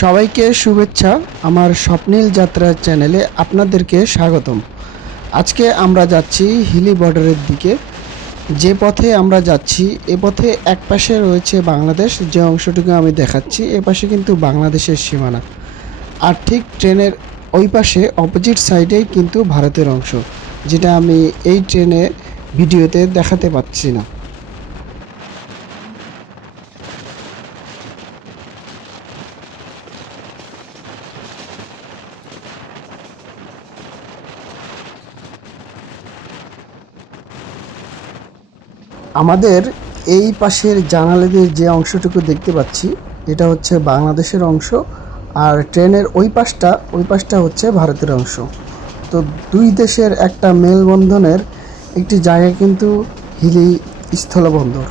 সবাইকে শুভেচ্ছা। আমার স্বপ্নিল যাত্রা চ্যানেলে আপনাদেরকে স্বাগতম। আজকে আমরা যাচ্ছি হিলি বর্ডারের দিকে। যে পথে আমরা যাচ্ছি এ পথে এক পাশে রয়েছে বাংলাদেশ, যে অংশটুকু আমি দেখাচ্ছি এ পাশে কিন্তু বাংলাদেশের সীমানা, আর ঠিক ট্রেনের ওই পাশে অপোজিট সাইডেই কিন্তু ভারতের অংশ, যেটা আমি এই ট্রেনে ভিডিওতে দেখাতে পাচ্ছি না। আমাদের এই পাশের জানালাদের যে অংশটুকু দেখতে পাচ্ছি এটা হচ্ছে বাংলাদেশের অংশ, আর ট্রেনের ওই পাশটা হচ্ছে ভারতের অংশ। তো দুই দেশের একটা মেলবন্ধনের একটি জায়গা কিন্তু হিলি স্থলবন্দর।